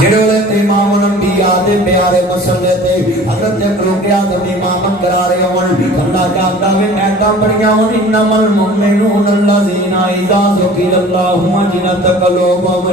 جڑے امام الانبیاء دے پیارے مسلے تے حضرت فاروق اعظم امامت کرا رہے ہون اللہ چاہتا ہے ایتاں بڑیاں ہون انما المؤمنون الذین اذا ذکر اللہ وجلت قلوبهم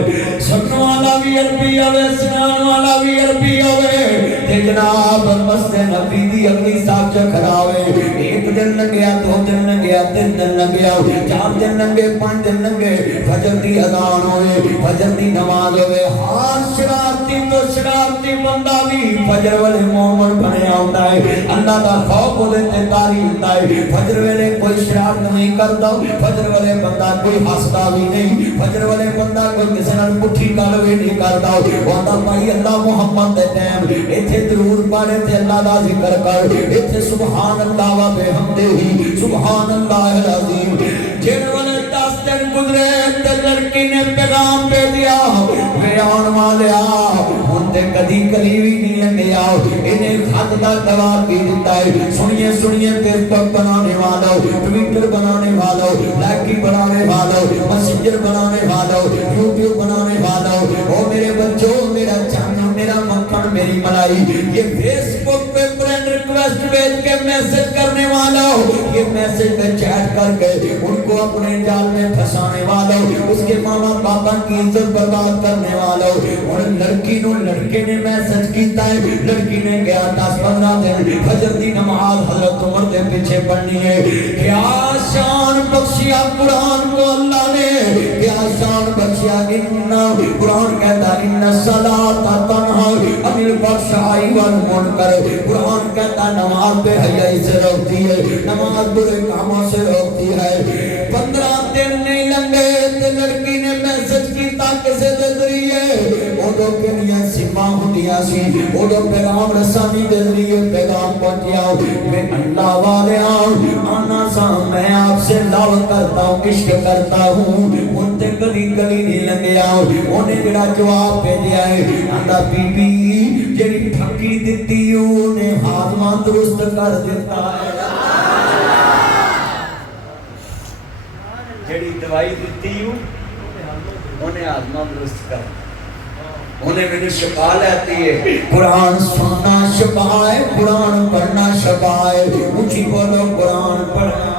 سنن والا بھی عربی ہوے سنان والا بھی عربی ہوے تے جناب مسجد نبی دی اگلی صاحب چ کھڑاوے ایک دن لگیا دو دن لگیا تین دن لگیا چار دن لگے پانچ دن لگے فجر دی اذان ہوئے فجر دی نماز ہوئے ہاں شرارتی تو شرارتی بندہ بھی فجر والے مومن بنے آتا ہے اللہ دا خوف ہو دیتے تاری ہوتا ہے فجر والے کوئی شرارت نہیں کرتا فجر والے بندہ کوئی ہستا بھی نہیں فجر والے بندہ کوئی کسی نال پٹھی گل بھی نہیں کرتا وہاں بھائی اللہ محمد دے ٹائم ایتھے ضرور پڑھے تے اللہ دا ذکر کر ایتھے سبحان اللہ و بحمدہ سبحان اللہ العظیم جن والے 10 دن گزرے تے لڑکی نے پیغام دے دیا بیان والیا ہن تے کدی کلی بھی نہیں لگیا انہیں خط دا جواب بھی دیتا ہے سنیے سنیے فیس بک بنانے والا ٹویٹر بنانے والا لائکی بنانے والا میسنجر بنانے والا یوٹیوب بنانے والا او میرے بچوں میرا چانا میرا مکھن میری ملائی یہ فیس بک پہ فرینڈ ریکویسٹ بھیج کے میسج کرنے والا یہ میسج پہ چیٹ کر کے ان کو اپنے جال میں پھنسانے والا اس کے ماما پاپا کی عزت برباد کرنے والا اور لڑکی نو لڑکے نے میسج کیتا ہے لڑکی نے گیا 10-15 دن فجر دی نماز حضرت عمر دے پیچھے پڑھنی ہے کیا شان بخشیا قرآن کو اللہ نے کیا شان بخشیا قرآن کہتا ان الصلاۃ تنہی عن الفحشاء والمنکر قرآن کہتا نماز بے حیائی سے روکتی ہے نماز برے کاموں سے روکتی ہے 15 دن نہیں لنگے تے لڑکی نے میسج کیتا کسے دے ذریعے اودو کنیاں سما ہوندیاں سی اودو پیغام رسانی دے ذریعے پیغام پہنچیا میں اللہ والے آنا سا میں آپ سے لو کرتا ہوں عشق کرتا ہوں ان تے گلی گلی نہیں لگیا انہیں جڑا جواب بھیجیا ہے آندا بی بی جڑی پھکی دتی انہیں ہاضمہ درست کر دیتا ہے جڑی دوائی دیتی انہیں ہاضمہ درست کر انہیں میں نے شفا لیتی ہے قرآن سننا شفا ہے قرآن پڑھنا شفا ہے اونچی بولو قرآن پڑھنا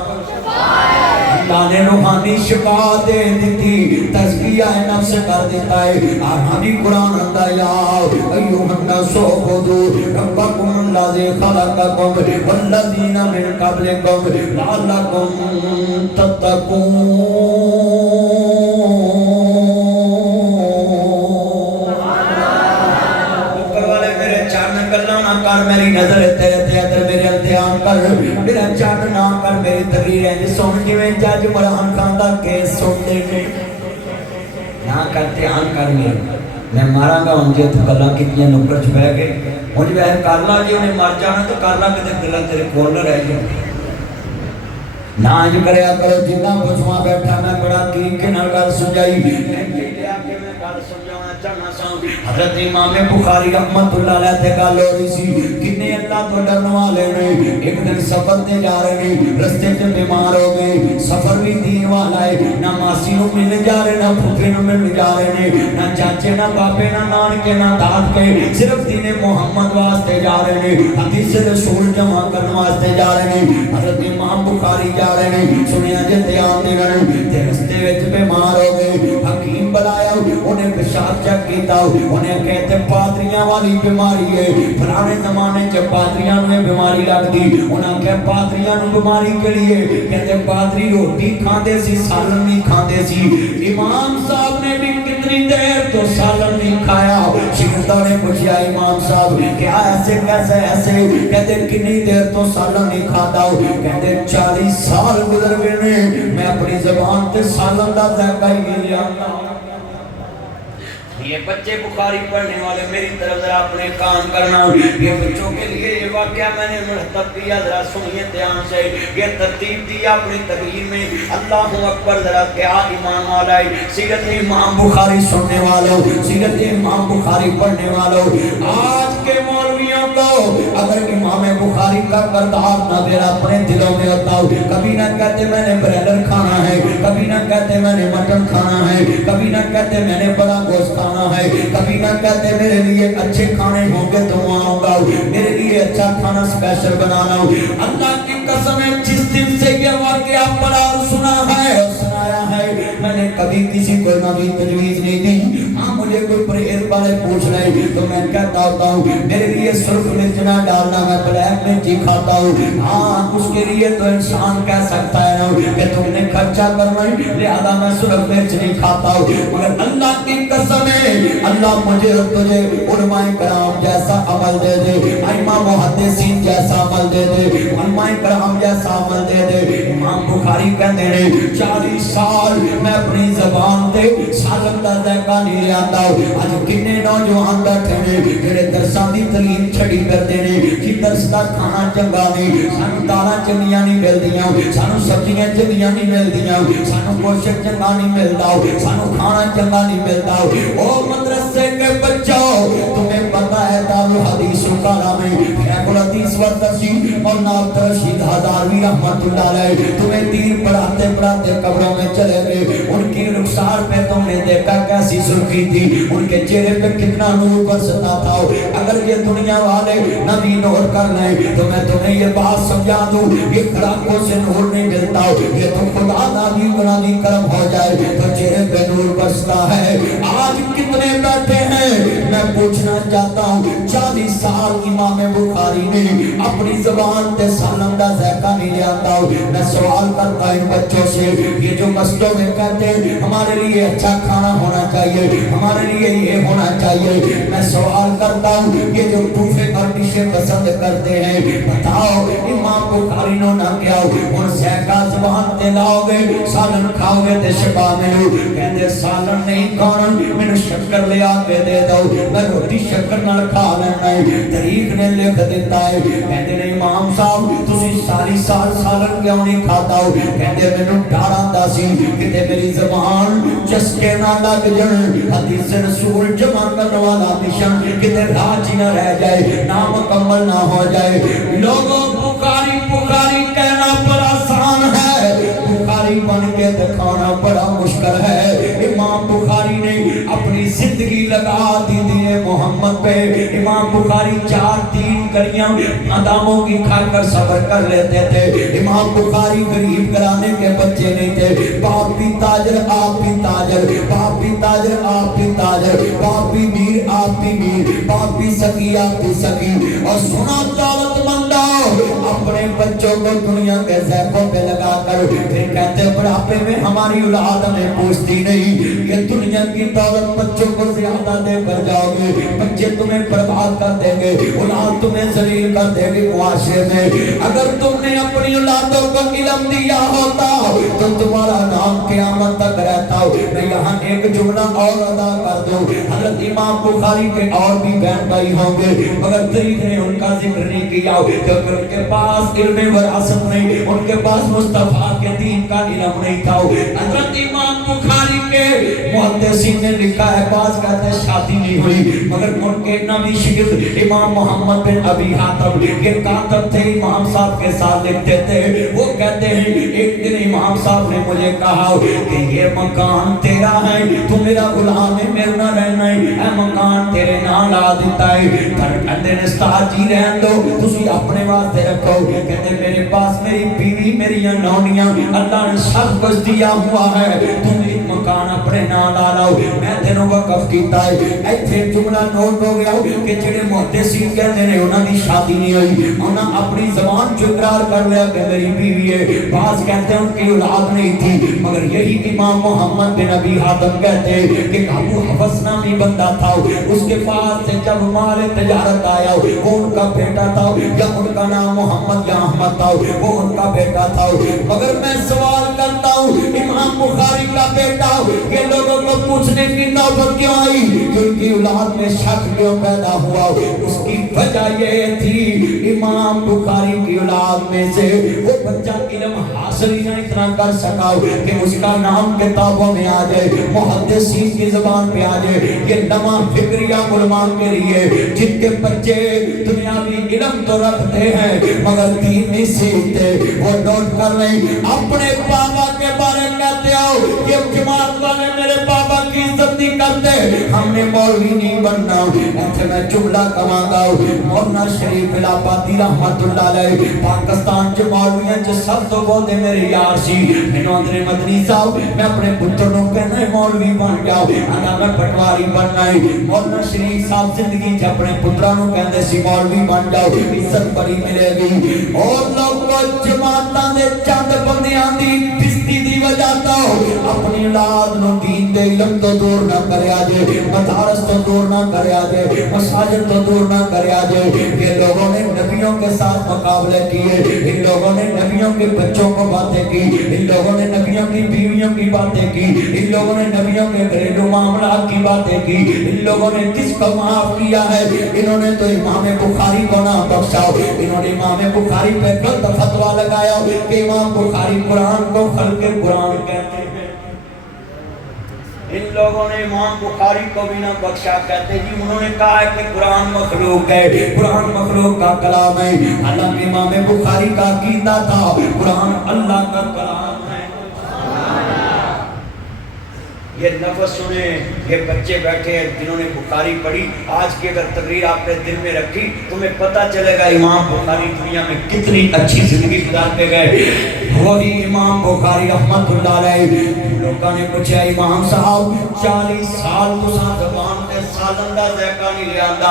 اللہ نے روحانی شفا دے دیتی تزکیہ نفس کر دیتا ہے آہانی قرآن اندہ یا ایوہ الناس عبدو ربکم الذی خلقکم والذین من قبلکم لعلکم تتقون میری نظر تیرے تیاتر میرے التیام کر میرا چاٹ نہ کر میری تقریر ہے جس سن کی میں جاج مرحان خاندہ کیس سن دے گے نہ کر تیان کر میں مارا گا انجھے تو کلا کتنی نکر چھپے گئے مجھے بہر کارلا جی انہیں مار جانا تو کارلا کتے دلہ تیرے کھولنا رہ جائے نہ جو کریا کرو جنہ پچھوا بیٹھا میں بڑا تین کے نلکار سجائی حضرت امام بخاری رحمت اللہ علیہ تے گل ہو رہی سی کنے اللہ تو ڈرن والے نے ایک دن سفر تے جا رہے نے رستے تے بیمار ہو گئے سفر بھی دین والا ہے نہ ماسی نو ملنے جا رہے نہ پھوپھے نو ملنے جا رہے نے نہ چاچے نہ باپے نہ نانکے نہ داد کے صرف دین محمد واسطے جا رہے نے حدیث رسول جمع کرنے واسطے جا رہے نے حضرت امام بخاری جا رہے نے سنیا جے دھیان دے رہے تے رستے وچ بیمار ہو گئے حکیم بلایا انہیں پیشاب چیک کیتا انہیں کہتے پادریاں والی بیماری ہے پرانے زمانے چ پادریاں نو بیماری لگ دی انہاں کہ پادریاں نو بیماری کیڑی ہے کہتے پادری روٹی کھاندے سی سالن نہیں کھاندے سی امام صاحب نے بھی کتنی دیر تو سالن نہیں کھایا شاگردوں نے پوچھا امام صاحب کیا ایسے کیسے ایسے کہتے کتنی دیر تو سالن نہیں کھاتا کہتے 40 سال گزر گئے میں اپنی زبان تے سالن دا ذائقہ ہی نہیں لیا یہ بچے بخاری پڑھنے والے میری طرف ذرا اپنے کام کرنا، یہ بچوں کے لیے یہ واقعہ میں نے مرتب کیا، ذرا سنیے دھیان سے، یہ ترتیب دی اپنی تقریر میں۔ اللہ اکبر، ذرا کیا ایمان والا ہے، سیرت امام بخاری سننے والوں، سیرت امام بخاری پڑھنے والوں، آج کے مولویوں کو اگر امام بخاری کا کردار نہ میرا اپنے دلوں میں ہوتا ہو، کبھی نہ کہتے میں نے بریلر کھانا ہے، کبھی نہ کہتے میں نے مٹن کھانا ہے، کبھی نہ کہتے میں نے بڑا گوشت کھانا ہے، کبھی نہ کہتے میرے لیے اچھے کھانے ہوں گے تو وہاں آؤں گا، میرے لیے اچھا کھانا سپیشل بنانا ہو۔ اللہ کی قسم ہے، جس دن سے یہ واقعہ پڑھا اور سنا ہے اور سنایا ہے، میں نے کبھی کسی کو نبی تجویز نہیں دی۔ ہاں مجھے کوئی پرہیز والے پوچھ رہے تو میں کہتا ہوتا ہوں میرے لیے سرخ مرچ نہ ڈالنا، میں بلیک مرچ ہی کھاتا ہوں۔ ہاں اس کے لیے تو انسان کہہ سکتا ہے نا کہ تم نے خرچہ کرنا ہے لہذا میں سرخ مرچ نہیں کھاتا ہوں، مگر اللہ کی قسم ہے اللہ مجھے اور تجھے علماء کرام جیسا عمل دے دے، ائمہ محدثین جیسا عمل دے دے، علماء کرام جیسا عمل دے دے۔ امام بخاری کہتے ہیں 40 سال میں اپنی زبان تے سالن دا ذائقہ نہیں لیاتا ہوں۔ اج کنے نوجوان بیٹھے نے جڑے درساں دی تعلیم چھڑی کرتے نے کہ درس دا کھانا چنگا نہیں، سانو دالاں چنگیاں نہیں ملدیاں، سانو سبزیاں چنگیاں نہیں ملدیاں، سانو گوشت چنگا نہیں ملدا، سانو کھانا چنگا نہیں ملدا۔ او مدرسے کے بچوں، تمہیں پتہ ہے دارالحدیث کارا میں شیخ الحدیث ورطسی مولانا عبدالرشید ہزاروی رحمت اللہ علیہ تمہیں دین پڑھاتے پڑھاتے قبروں میں چلے گئے، ان کی رخسار پہ تم نے دیکھا کیسی سرخی تھی، ان کے چہرے پہ کتنا نور برستا تھا۔ اگر یہ دنیا والے نبی نور کر لیں تو میں تمہیں یہ بات سمجھا دوں، یہ خراقوں سے نور نہیں ملتا، یہ تو خدا نبی بنانی کرم ہو جائے تو چہرے پہ نور برستا ہے۔ آج کتنے بیٹھے ہیں میں پوچھنا چاہتا ہوں، 40 سال امام بخاری نے اپنی زبان تے سالن دا ذائقہ نہیں لیاتا ہوں۔ میں سوال کرتا ہوں بچوں سے، یہ جو مسجدوں میں کہتے ہیں ہمارے لیے اچھا کھانا ہونا چاہیے، ہمارے لیے یہ ہونا چاہیے، میں سوال کرتا ہوں یہ جو بوفے اور ڈشیں پسند کرتے ہیں، بتاؤ امام بخاری نے نہ کیا ان ذائقہ زبان تے لاؤ گے سالن کھاؤ گے تے شفا ملو؟ کہتے سالن نہیں کھانا، میں شکر لے آگے دے دو، میں روٹی شکر نہ کھا لینا ہے۔ تاریخ نے لکھ دیتا ہے، کہتے ہیں امام صاحب تسی ساری سال سالن کیوں نہیں کھاتا ہو؟ کہتے میں نو ڈارا دا سی کہتے میری زبان چسکے نہ لگ جن، حدیث رسول جمع کرنے والا مشن کہتے راجی نہ رہ جائے، نامکمل نہ ہو جائے۔ لوگوں بخاری بخاری کہنا بڑا آسان ہے، بخاری بن کے دکھانا بڑا مشکل ہے۔ امام بخاری نے اپنی زندگی لگا دی دین محمد پہ۔ امام بخاری 4 کڑیاں باداموں کی کھا کر صبر کر لیتے تھے۔ امام بخاری غریب گھرانے کے بچے نہیں تھے، باپ بھی تاجر آپ بھی تاجر، باپ بھی تاجر آپ بھی تاجر، باپ بھی میر آپ بھی میر، باپ بھی سکی آپ بھی سکی۔ اور سنا دولت مندوں اپنے بچوں کو دنیا کے ذائقوں پہ لگا کر پھر کہتے بڑھاپے میں ہماری اولاد ہمیں پوچھتی نہیں، یہ دنیا کی دولت بچوں کو زیادہ دے کر جاؤ گے، بچے تمہیں برباد کر دیں گے، اولاد تمہیں ذلیل کر دے گی معاشرے میں۔ اگر تم نے اپنی اولادوں کو علم دیا ہوتا تو تمہارا نام قیامت تک رہتا۔ میں یہاں ایک جملہ اور ادا کر دوں، حضرت امام بخاری کے اور بھی بہن بھائی ہوں گے مگر تاریخ نے ان کا ذکر نہیں کیا کیونکہ ان کے پاس علم وراثت نہیں، ان کے پاس مصطفیٰ کے دین کا علم نہیں تھا۔ حضرت امام بخاری کے محدثین نے لکھا ہے، بعض کہتے ہیں شادی نہیں ہوئی مگر ان کے نبی شگرد امام محمد بن ابی حاتم یہ کاتب تھے، امام صاحب کے ساتھ لکھتے تھے۔ وہ کہتے ہیں ایک دن امام صاحب نے مجھے کہا کہ یہ مکان تیرا ہے، تو میرا غلام ہے، میرے نہ رہنا ہے، اے مکان تیرے نام لا دیتا ہے۔ پر کہتے ہیں استاد جی رہن دو، تسی اپنے واسطے رکھو۔ کہتے میرے پاس میری بیوی میری نونیاں اللہ نے سب کچھ دیا ہوا ہے، تم ایک مکان اپنے نام لا لاؤ، میں تینوں وقف کیتا ہے۔ ایتھے جملہ نوٹ ہو گیا کہ جڑے محدثین کہتے ہیں انہاں دی شادی نہیں ہوئی، انہاں اپنی زبان جو اقرار کر لیا کہ میری بیوی ہے، بعض کہتے ہیں ان کی اولاد نہیں تھی مگر یہی امام محمد بن ابی حاتم کہتے ہیں کہ ابو حفص نامی بندہ تھا، اس کے پاس سے جب مال تجارت آیا وہ ان کا بیٹا تھا، یا ان کا نام محمد یا احمد تھا، وہ ان کا بیٹا تھا۔ مگر میں سوال کرتا ہوں امام بخاری کا بیٹا یہ لوگوں کو پوچھنے کی نوبت کیوں آئی؟ کیونکہ اولاد میں شک کیوں پیدا ہوا؟ اس کی وجہ یہ تھی امام بخاری کی اولاد میں سے وہ بچہ علم حاصل ہی نہ اتنا کر سکا کہ اس کا نام کتابوں میں آ جائے، محدثین کی زبان پہ آ جائے۔ یہ نواں فکریہ علماء کے لیے جن کے بچے دنیاوی علم تو رکھتے ہیں مگر دین نہیں سیکھتے، وہ نوٹ کر رہے ہیں اپنے بابا کے بارے کہتے ہو یہ جماعت والے میرے بابا کی عزت نہیں کرتے، ہم نے مولوی نہیں بننا۔ ایسے میں جملہ کہاں گا، مولانا شریف الہٰبادی رحمت اللہ علیہ پاکستان کے مولویاں جو سب تو بولتے میرے یار سی مینوں اندر مدنی صاحب میں اپنے پتروں کہنا ہے مولوی بن جاؤ، انا میں پٹواری بننا ہے۔ مولانا شریف صاحب زندگی چ اپنے پتروں کہندے سی مولوی بن جاؤ عزت بڑی ملے گی۔ اور لوگ جماعتاں دے چند بندیاں دی پستی دی وجہ تو اپنی اولاد نو دین دے علم تو دور نہ کریا جے، مدارس تو دور نہ کریا جے، مساجد تو دور نہ کریا جے۔ یہ لوگوں نے نبیوں کے ساتھ مقابلے کیے، ان لوگوں نے نبیوں کے بچوں کو باتیں کی، ان لوگوں نے نبیوں کی بیویوں کی باتیں کی، ان لوگوں نے نبیوں کے گھریلو معاملات کی باتیں کی، ان لوگوں نے کس کو معاف کیا ہے؟ انہوں نے تو امام بخاری کو نہ بخشا، انہوں نے امام بخاری پہ غلط فتویٰ لگایا کہ امام بخاری قرآن کو خلق قرآن کہتے ہیں۔ ان لوگوں نے امام بخاری کو بھی نہ بخشا، کہتے جی انہوں نے کہا ہے کہ قرآن مخلوق ہے، قرآن مخلوق کا کلام ہے، حالانکہ امام بخاری کا عقیدہ تھا قرآن اللہ کا کلام ہے۔ یہ لفظ سنیں، یہ بچے بیٹھے ہیں جنہوں نے بخاری پڑھی، آج کی اگر تقریر آپ نے دل میں رکھی تمہیں پتہ چلے گا امام بخاری دنیا میں کتنی اچھی زندگی گزارتے گئے۔ وہی امام بخاری رحمت اللہ علیہ، لوگوں نے پوچھا امام صاحب 40 سال تساں زبان تے سالن دا ذائقہ نہیں لے آندا،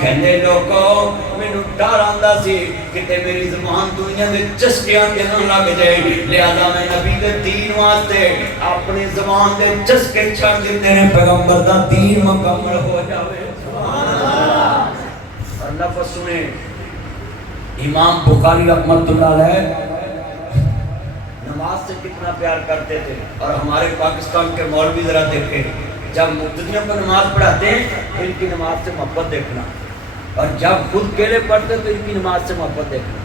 کہندے لوگوں مینوں ڈر آندا سی کہ میری زبان دنیا دے چسکیاں تے نہ لگ جائے، لہذا میں نبی دے دین واسطے اپنی زبان دے چسکے چھڑ دیتے ہیں، پیغمبر دا دین مکمل ہو جاوے۔ سبحان اللہ۔ اور لفظ سنیں، امام بخاری رحمت اللہ علیہ نماز سے کتنا پیار کرتے تھے، اور ہمارے پاکستان کے مولوی ذرا دیکھیں جب مقتدیوں کو نماز پڑھاتے ہیں تو ان کی نماز سے محبت دیکھنا، اور جب خود کیلے پڑھتے تو ان کی نماز سے محبت دیکھنا۔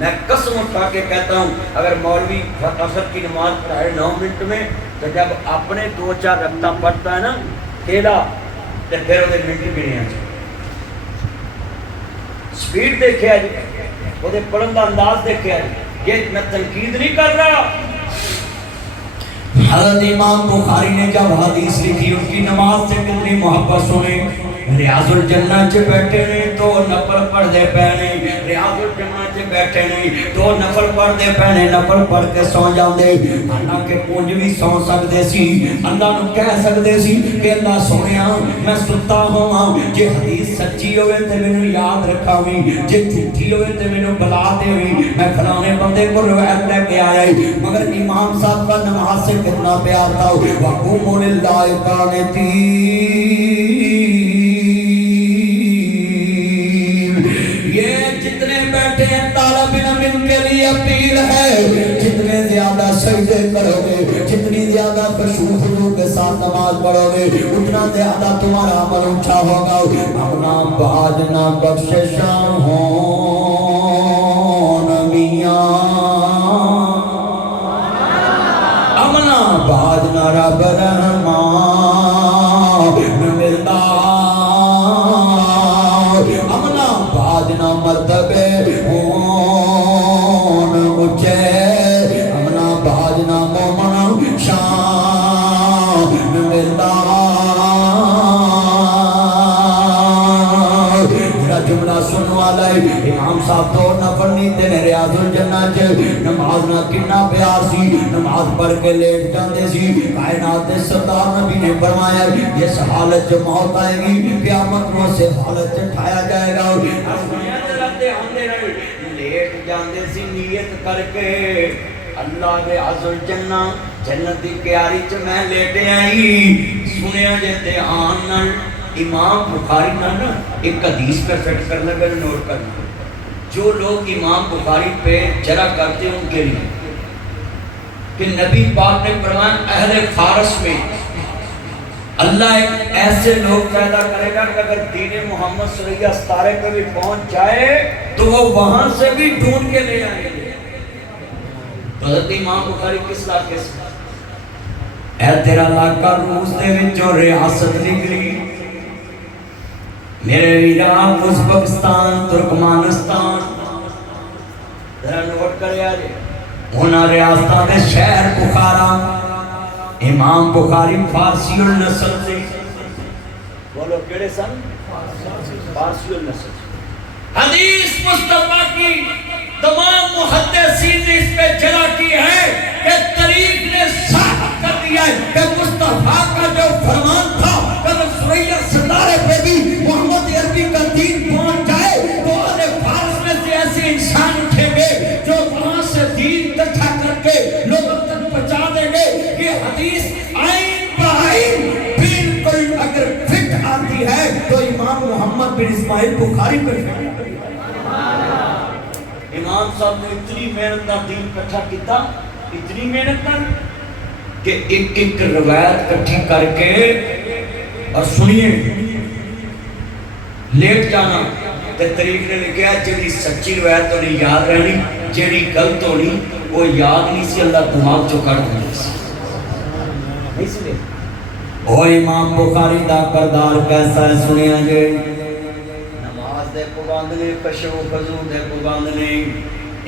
میں قسم اٹھا کے کہتا ہوں اگر مولوی عصر کی نماز پڑھائے 9 منٹ میں تو جب اپنے 2-4 رکعتاں پڑھتا ہے نا کیلا تو پھر وہ منٹ گنے ہیں، سپیڈ دیکھے جی، وہ پڑھن کا انداز دیکھے جی، یہ میں تنقید نہیں کر رہا۔ حضرت امام بخاری نے جب حدیث لکھی ان کی نماز سے کتنی محبت سنیں، ریاض الجنہ چ بیٹھے نہیں تو نفل پڑھ دے پہنے، ریاض الجنہ چ بیٹھے نہیں تو نفل پڑھ دے پہنے، نفل پڑھ کے سو جاندے، اللہ کے پونج بھی سو سکدے سی، اللہ نو کہہ سکدے سی کہ اللہ سونیا میں ستا ہوں، جے حدیث سچی ہوئے تے مینوں یاد رکھاویں، جے جھوٹی ہوئے تے مینوں بلا دیویں، میں فلانے بندے کو روایت لے کے آیا، مگر امام صاحب کا نماز سے کتنا پیار تھا، وقوموا للہ قانتین۔ طالب علم کے لیے اپیل ہے، جتنے زیادہ سجدے کرو گے، جتنی زیادہ خشوع خضوع کے ساتھ نماز پڑھو گے، اتنا زیادہ تمہارا عمل اونچا ہوگا۔ اپنا باج نہ بخششاں ہوں میاں، امنا باج نہ رب رحمان ملتا، امنا باج نہ مرتبے امام صاحب تو نفل نہیں تے ریاض الجنہ چ نماز نہ کنا پیار سی، نماز پڑھ کے لیٹ جاندے سی، کائنات دے سردار نبی نے فرمایا اس حالت چ موت آئے گی، قیامت کو سے حالت چ ٹھایا جائے گا، دنیا دے رتے آندے رہے لیٹ جاندے سی نیت کر کے اللہ دے عز الجنہ جنت دی پیاری چ میں لیٹے آئی، سنیا جے دھیان نال امام بخاری نا ایک حدیث پہ فٹ کرنا پہ نوٹ کرنا، جو لوگ امام بخاری پہ جرا کرتے ہیں ان کے لیے کہ نبی پاک نے فرمایا اہل فارس میں اللہ ایک ایسے لوگ پیدا کرے گا کہ اگر دین محمد صلی اللہ علیہ وسلم ستارے پہ بھی پہنچ جائے تو وہ وہاں سے بھی ڈھونڈ کے لے آئیں گے. تو حضرت امام بخاری کس علاقے سے؟ اے تیرا علاقہ روس دے وچوں ریاست نکلی میرے ویران، ازبکستان، ترکمانستان، ذرا نوٹ کرے آجے ہونا ریاستان دے شہر بخارا. امام بخاری فارسی النسل سے، بولو کیڑے سن؟ فارسی النسل. حدیث مصطفیٰ کی تمام محدثین نے اس پہ جرا کی ہے کہ طریق نے ثابت کر دیا ہے کہ مصطفیٰ کا جو فرمان تھا کہ سوریا ستارے پہ بھی محمد عربی کا دین پہنچ جائے تو اہل فارس میں سے ایسے انسان اٹھیں گے جو وہاں سے دین اکٹھا کر کے لوگوں تک پہنچا دیں گے. یہ حدیث آئین بآئین بالکل اگر فٹ آتی ہے تو امام محمد بن اسماعیل بخاری پر فٹ. امام صاحب نے اتنی محنت نہ دین کٹھا کیتا، اتنی محنت نہ کہ ایک ایک روایت کٹھی کر کے اور سنیے لیٹ جانا تے طریق نے لکھا جیڑی سچی روایت تو نہیں یاد رہنی، جیڑی غلط ہونی وہ یاد نہیں سی، اللہ دماغ چو کر دیں سی. اس لیے او امام بخاری دا کردار کیسا ہے سنیا جے. نماز دے پابند نے، کشو وضو دے پابند نے.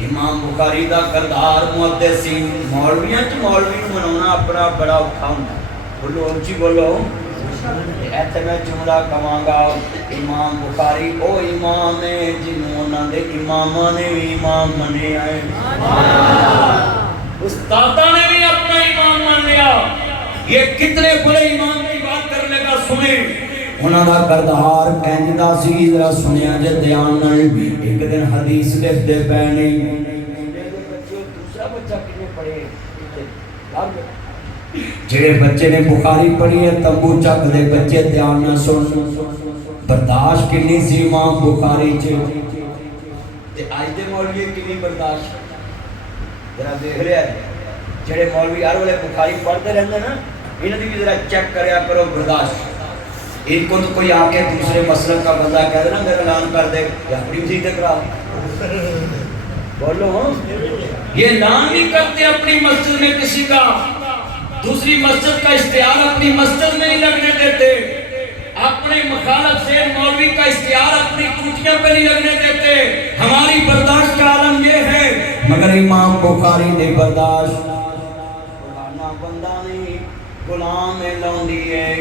امام بخاری دا کردار محدثین مولویاں چ مولوی نوں منانا اپنا بڑا اوکھا ہوندا. بولو اونچی بولو. ایتھے میں جملہ کہاں گا امام بخاری او امام ہے جنہوں انہاں دے اماماں نے امام منے آئے. استادہ نے بھی اپنا امام مان لیا. یہ کتنے بڑے امام کی بات کر لے گا سنیں. انہاں دا کردار کہندا سی ذرا سنیا جے دھیان نال. ایک دن حدیث لکھ دے پے نہیں دوسرا بچہ کنے پڑھے جڑے بچے نے بخاری پڑھی ہے تمبو چک دے بچے دھیان نہ سن. برداشت کنی سی امام بخاری چ تے اج دے مولوی کنی برداشت ذرا دیکھ رہے ہیں. جڑے مولوی ہر ویلے بخاری پڑھتے رہندے نا انہاں دی بھی ذرا چیک کریا کرو برداشت. ان کو تو کوئی آ کے دوسرے مسلک کا بندہ کہہ دے نا میرا اعلان کر دے یا اپنی مسجد کرا بولو. یہ اعلان نہیں کرتے اپنی مسجد میں کسی کا، دوسری مسجد کا اشتہار اپنی مسجد میں نہیں لگنے دیتے، اپنے مخالف سے مولوی کا اشتہار اپنی کوٹیاں پہ نہیں لگنے دیتے. ہماری برداشت کا عالم یہ ہے. مگر امام بخاری نے برداشت بندہ نہیں غلام لونڈی ہے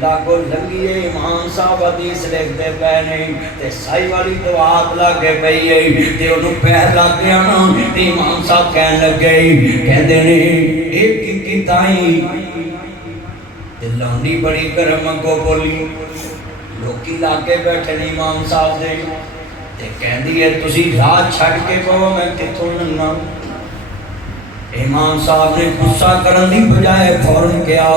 لاگو لنگی ہے. امام صاحب حدیث لکھتے پے نہیں تے سائی والی دعا لگے پئی ہے تے انہوں پیر لگ گیا نا تے امام صاحب کہن لگ گئے کہندے نے ایک کی تائیں تے لونڈی بڑی گرم اگوں بولی. لوکی لاگے بیٹھے نے امام صاحب دے تے کہندی ہے تسی راہ چھڈ کے پاؤ میں کتھوں نننا. امام صاحب نے غصہ کرن دی بجائے فوراً کہا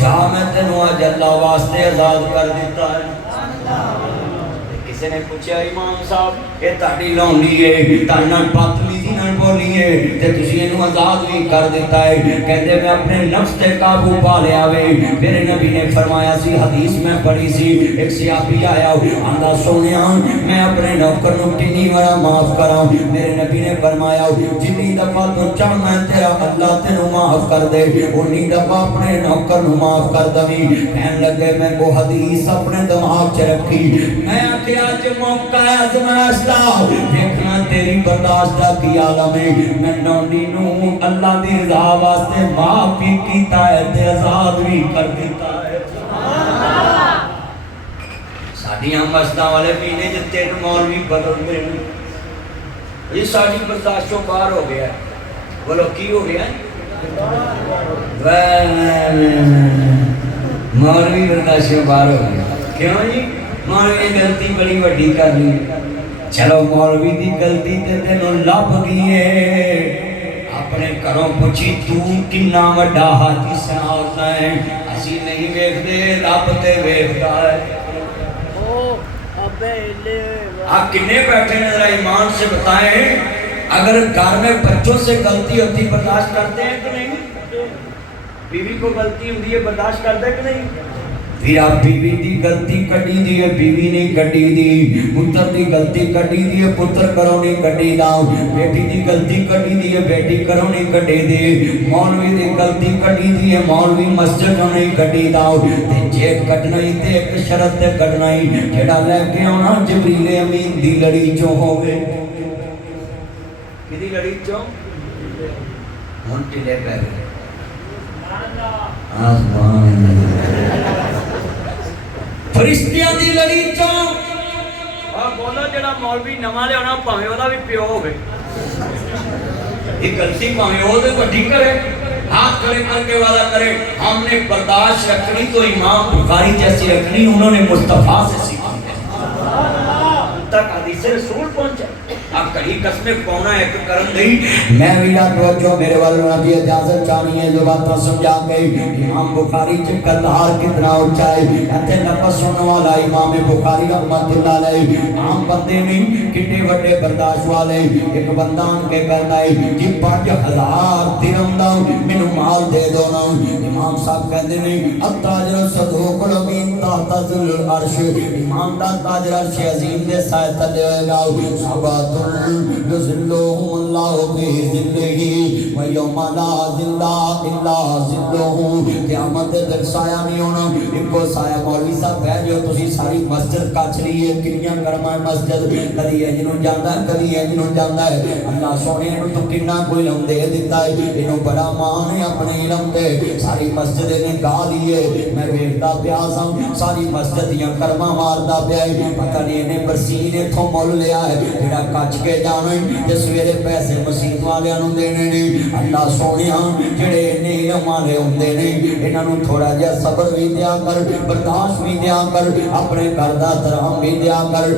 جا میں تینوں اج اللہ واسطے آزاد کر دیتا ہے. کسی نے پوچھا امام صاحب یہ تہاڈی لونڈی ہے تہاڈے نال بدتمیزی نال بولی ہے تے تسی اینوں آزاد بھی کر دیتا ہے. کہندے میں اپنے نفس تے قابو پا لیا وے. میرے نبی نے فرمایا سی حدیث میں پڑھی سی ایک صحابی آیا آندا سونیا میں اپنے نوکر نوں کتنی بار معاف کراں. میرے نبی نے فرمایا جتنی دفعہ تو چاہ میں تیرا اللہ تینوں معاف کر دے انی دفعہ اپنے نوکر نوں معاف کر دویں. کہن لگے میں وہ حدیث اپنے دماغ چ رکھی. میں آکھیا اج موقع ہے آزمائش دا دیکھنا تیری برداشت دا کی عالم ہے. میں نونی نوں اللہ دی رضا واسطے معاف بھی کیتا ہے تے آزاد بھی کر دیتا ہے. ساڈیاں مسجداں والے پینے جے تین مولوی بدل گئے یہ ساری برداشتوں باہر ہو گیا. بولو کی ہو گیا؟ مولوی برداشتوں باہر ہو گیا. کیوں جی؟ مولوی غلطی بڑی وڈی کر لی. چلو مولوی دی غلطی تے تینوں لب گئی ہے. اپنے گھروں پوچھی تو کنا وڈا حاجی سناتا ہے. اسی نہیں ویکھدے رب تے ویکھدا ہے. آپ کنے بیٹھے ہیں ذرا ایمان سے بتائیں اگر گھر میں بچوں سے غلطی ہوتی برداشت کرتے ہیں کہ نہیں؟ بیوی کو غلطی ہوتی ہے برداشت کرتے کہ نہیں؟ پھر آپ بیوی دی غلطی کٹی دی ہے بیوی نہیں کٹی دی پتر دی غلطی کٹی دی ہے پتر کرو نہیں کٹی دا بیٹی دی غلطی کٹی دی ہے بیٹی کرو نہیں کٹی دی مولوی دی غلطی کٹی دی ہے مولوی مسجد نہیں کٹی دا تے جے کٹنا ہی تے ایک شرط تے کٹنا ہی جڑا لے کے آنا جبریل امین دی لڑی چوں ہوے کدی لڑی چوں ہن ٹلے پے آسمان فرشتیاں دی لڑی چوں بولو جڑا مولوی نواں لے آنا پاویں اودا بھی پیو ہوے یہ غلطی پاویں او تے وڈی کرے ہاتھ کھڑے کر کے وعدہ کرے ہم نے برداشت رکھنی تو امام بخاری جیسی رکھنی انہوں نے مصطفیٰ سے سیکھی تک حدیث رسول پہنچا اب کہیں قسمیں پونا ایک کرن نہیں میں ویڈا توجہ میرے والے نبی اجازت چاہنی ہے جو باتاں سمجھا گئی امام بخاری چکردار کتنا اونچائے ایتے نفس سننے والا امام بخاری رحمت اللہ علیہ عام بندے میں کتنے بڑے برداشت والے ایک بندان کے کہتا ہے جی 5000 درہم دا مینوں مال دے دو نا امام صاحب کہندے نے التاجر صدوق الامین تحت ظل العرش امام دا تاجر عرش عظیم دے سائے تلے ہوئے گا صحابات یذلهم اللہ فی ذلہ ویوم لا ذل الا ذلہ قیامت تک سایہ نہیں ہونا ایک کو سایہ مولوی صاحب ہے جو تسی ساری مسجد کچھ لی ہے کنیاں کرما مسجد کدی انجنوں جاندا ہے کدی انجنوں جاندا ہے اللہ سونے نو تو کنا کوئی علم دے دیتا ہے اینو بڑا مان ہے اپنے علم تے ساری مسجد نے گا لیے میں ویکھدا پیا ساں ساری مسجد دیاں کرما ماردا پیا پتہ نہیں نے برسین اتھوں مول لیا ہے جڑا کچ کے جانا تے سویرے پیسے مسجد والیاں نوں دینے نے اللہ سونیا جڑے نے علم والے ہوندے نے انہاں نوں تھوڑا جہا صبر بھی دیا کر برداشت بھی دیا کر اپنے گھر دا احترام بھی دیا کر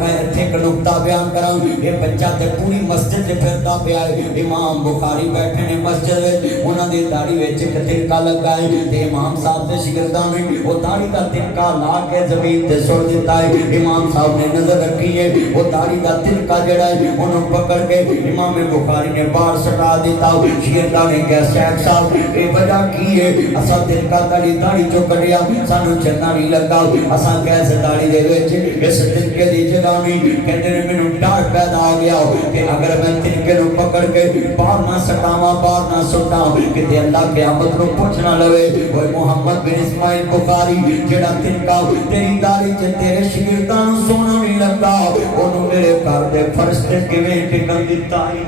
میں ایتھے ایک نقطہ بیان کراں یہ بچہ تے پوری مسجد تے پھردا پیا ہے امام بخاری بیٹھے نے مسجد وچ انہاں دی داڑھی وچ ایک تنکا لگا ہے تے امام صاحب دے شاگرداں نے او داڑھی دا تنکا لا کے زمین تے سٹ دتا ہے امام صاحب نے نظر رکھی ہے او داڑھی دا تنکا جڑا ہے انہوں پکڑ کے امام بخاری نے باہر سٹا دیتا شیردہ نے کہا شیخ صاحب اے وجہ کی ہے اسا تنکا داڑھی چو کٹیا سانو چنگا نہیں لگا اسا کیسے داڑھی دے وچ اس تنکے دی جگہ میں کہتے نے مینوں ڈر پیدا ہو گیا کہ اگر میں تنکے نو پکڑ کے باہر نہ سٹاواں باہر نہ سٹاں کہ اللہ قیامت نو پوچھ نہ لوے اوے محمد بن اسماعیل بخاری جڑا تنکا تیری داڑھی چ تیرے شاگرداں نو سونا نہیں لگا اونوں میرے گھر دے فرشتے کیویں ٹکن دتا ہے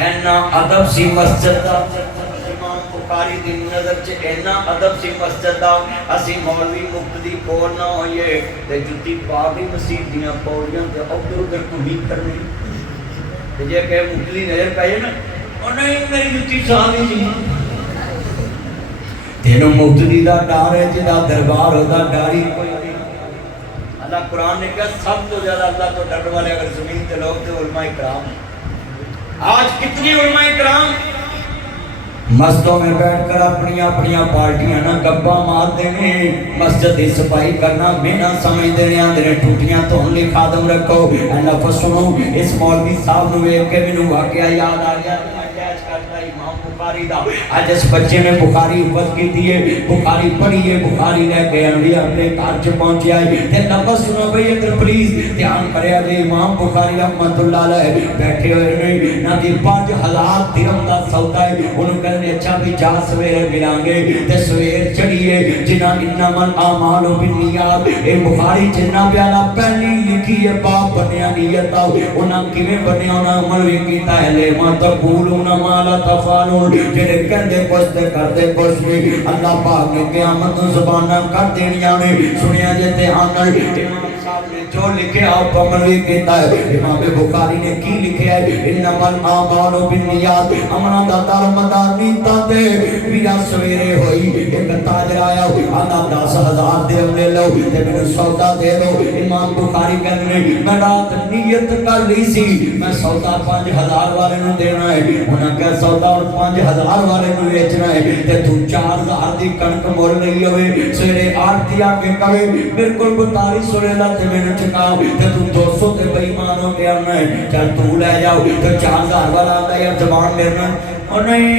اینا ادب سی مسجد دا امام بخاری دی نظر چ اینا ادب سی مسجد دا اسی مولوی مقتدی کول نہ ہوئے تے جُتی پا بھی مسجد دیاں پوڑیاں تے ادھر ادھر گھومی کرنی تے جے کہ مقتدی نظر پئے نا او نہیں میری جُتی ساوی جی تینوں مقتدی دا ڈر ہے جدا دربار ہوتا ڈاری کوئی اللہ قرآن نے کہا سب تو زیادہ اللہ تو ڈر والے اگر زمین تے لوگ تے علماء کرام آج کتنی علماء کرام مسجدوں میں بیٹھ کر اپنی پارٹیاں نہ گپا مار دینے مسجد کی صفائی کرنا بنا سمجھ دینے آندھنے ٹوٹیاں تو ہم لکھا دم رکھو اے لفظ سنو اس مولوی صاحب نو ایک کے منو واقعہ یاد آ گیا امام بخاری دا آج اس بچے نے بخاری حفظ کی دیئے بخاری پڑھی ہے بخاری لے کے انڈی اپنے کار چ پہنچ آئی تے لفظ سنو بھئی ادھر پلیز دھیان کرے آجے امام بخاری رحمت اللہ علیہ بیٹھے ہوئے نہیں نہ دی 5000 درہم دا سودا ہے انہوں کہنے اچھا بھی جا سویرے ملیں گے تے سویر چڑھیے جنہ انما الاعمال بالنیات اے بخاری جنہ پیالا پہلی لکھی ہے باپ بنیا نیتا انہاں کیویں بنیا انہاں عمل بھی کیتا ہے لے ما تقولون ما لا تفعلون جڑے کہندے کچھ تے کردے کچھ نہیں اللہ پاک نے قیامت نوں زباناں کر دینیاں نے سنیا جے تے آنر امام صاحب نے جو لکھے آپ عمل بھی کیتا ہے امام بخاری نے کی لکھے ہے انما الاعمال بالنیات امنا دا دار مدار نیتا تے میرا سویرے ہوئی ایک تاجر آیا آدھا 10,000 درہم لے لو تے میں سودا دے دو امام بخاری کہنے میں رات نیت کر لی سی میں سودا 5,000 والے نوں دینا ہے انہاں کہ سودا اور 5,000 والے نوں بیچنا ہے تے تو 4,000 دی کنک مول لئی ہوئے سویرے 8 دی آ کے کہے بالکل 4200 لے لا تے میں نے چکاؤ تے تو 200 تے بے ایمان ہو کے آنا ہے چل تو لے جاؤ تے 4,000 والا آتا ہے زبان میرنا اور نہیں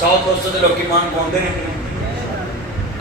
100 200 ਦੇ ਲੋਕੀ ਮਾਨ ਪਾਉਂਦੇ ਨੇ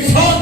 100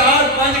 4-5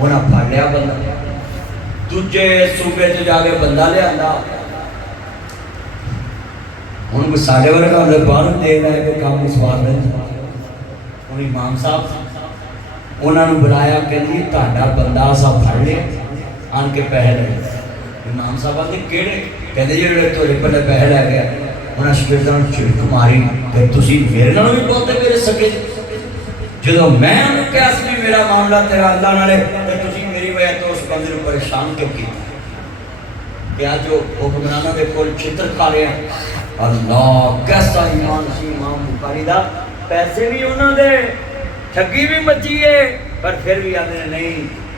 ਉਹਨਾਂ ਫੜ ਲਿਆ ਬੰਦਾ ਦੂਜੇ ਸੂਬੇ 'ਚ ਜਾ ਕੇ ਬੰਦਾ ਲਿਆਂਦਾ ਹੁਣ ਕੋ ਸਾਡੇ ਵਰਗਾ ਹੁੰਦਾ ਬਾਹਰ ਦੇ ਲੈ ਕੇ ਕੰਮ ਸਵਾਰ ਲੈ ਹੁਣ ਇਮਾਮ ਸਾਹਿਬ ਉਹਨਾਂ ਨੂੰ ਬੁਲਾਇਆ ਕਹਿੰਦੀ ਤੁਹਾਡਾ ਬੰਦਾ ਸਭ ਫੜ ਲਿਆ ਆਣ ਕੇ ਪੈਸੇ ਲੈ ਇਮਾਮ ਸਾਹਿਬ ਆਂਦੇ ਕਿਹੜੇ ਕਹਿੰਦੇ ਜਿਹੜੇ ਤੁਹਾਡੇ ਕੋਲ ਪੈਸੇ ਲੈ ਗਿਆ ਉਹਨਾਂ ਸ਼ਾਗਿਰਦਾਂ ਨੂੰ ਝਿੜਕ ਮਾਰੀ ਤੇ ਤੁਸੀਂ ਮੇਰੇ ਨਾਲ ਵੀ ਬੋਲਦੇ ਮੇਰੇ ਸਕੇ ਜਦੋਂ ਮੈਂ ਉਹਨੂੰ ਕਿਹਾ ਸੀ ਵੀ ਮੇਰਾ ਮਾਮਲਾ ਤੇਰਾ ਅੱਲਾ ਨਾਲ ਹੈ ਤੇ ਤੁਸੀਂ ਮੇਰੀ ਵਜ੍ਹਾ ਤੋਂ ਉਸ ਬੰਦੇ ਨੂੰ ਪਰੇਸ਼ਾਨ ਕਿਉਂ ਕੀਤਾ ਕਿਹਾ ਜੋ ਹੁਕਮਰਾਨਾਂ ਦੇ ਕੋਲ ਛਿੱਤਰ ਖਾ ਰਿਹਾ ਅੱਲਾਹ ਕੈਸਾ ਈਮਾਨ ਸੀ ਇਮਾਮ ਬੁਖਾਰੀ ਦਾ ਪੈਸੇ ਵੀ ਉਹਨਾਂ ਦੇ ਠੱਗੀ ਵੀ ਮੱਚੀ ਹੈ ਪਰ ਫਿਰ ਵੀ ਆਂਦੇ ਨਹੀਂ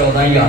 14,000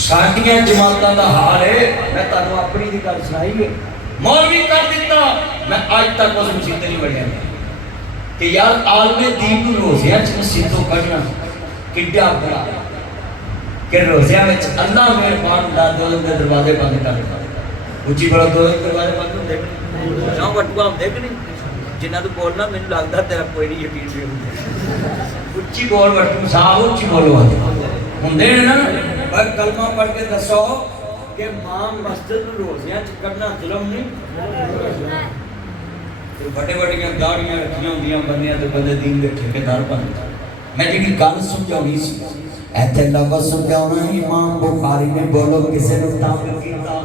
ਸਾਡੀਆਂ ਜਮਾਤਾਂ ਦਾ ਹਾਲ ਹੈ। ਮੈਂ ਤੁਹਾਨੂੰ ਆਪਣੀ ਦੀ ਗੱਲ ਸੁਣਾਈ ਹੈ, ਮੌਲਵੀ ਕਰ ਦਿੱਤਾ। ਮੈਂ ਅੱਜ ਤੱਕ ਉਸ ਮਸੀਤ ਨਹੀਂ ਵੜਿਆ کہ یار عالم دین کو روزیاں مسجدوں کرنا کڈا بڑا کہ روزیاں وچ اللہ مہربان دا دو دروازے بند کر دے اچھی بڑا دو دروازے بند ہوندے نہ وٹوا ہوندے کہ نہیں جنہاں تو بولنا مینوں لگدا تیرا کوئی نہیں یقین نہیں ہوندا اچھی بول وٹو صاحب اچھی بولو ہوندے نا پر کلمہ پڑھ کے دسو کہ ماں مسجد نوں روزیاں چ کرنا ظلم نہیں بڑے بڑیاں داڑیاں رکھیاں ہوندیاں بندیاں تے بندے دین دے ٹھیکیدار بن جاندے۔ میں جڑی گل سمجھاونی سی ایتھے لفظ سمجھاونا امام بخاری نے بولو کسے نوں تنگ کیتا